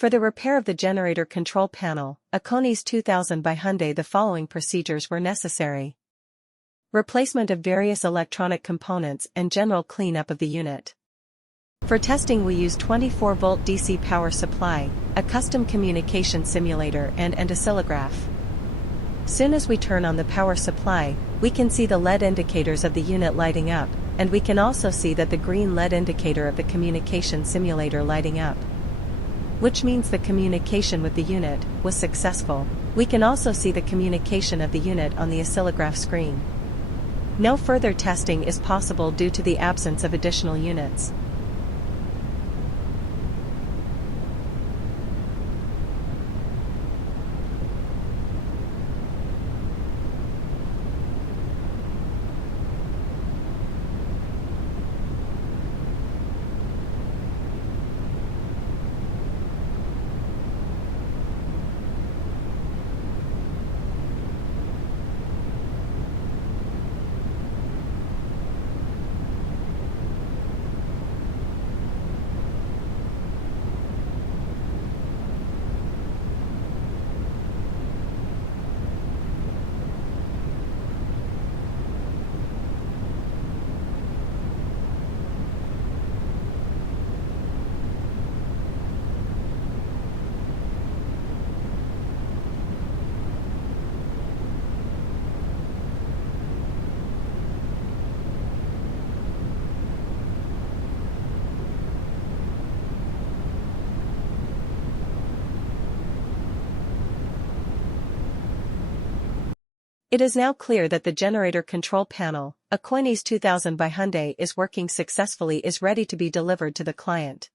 For the repair of the generator control panel, Aconis 2000 by Hyundai, the following procedures were necessary. Replacement of various electronic components and general cleanup of the unit. For testing we use 24-volt DC power supply, a custom communication simulator and an oscillograph. Soon as we turn on the power supply, we can see the LED indicators of the unit lighting up, and we can also see that the green LED indicator of the communication simulator lighting up, which means the communication with the unit was successful. We can also see the communication of the unit on the oscillograph screen. No further testing is possible due to the absence of additional units. It is now clear that the generator control panel, Aconis 2000 by Hyundai, is working successfully, is ready to be delivered to the client.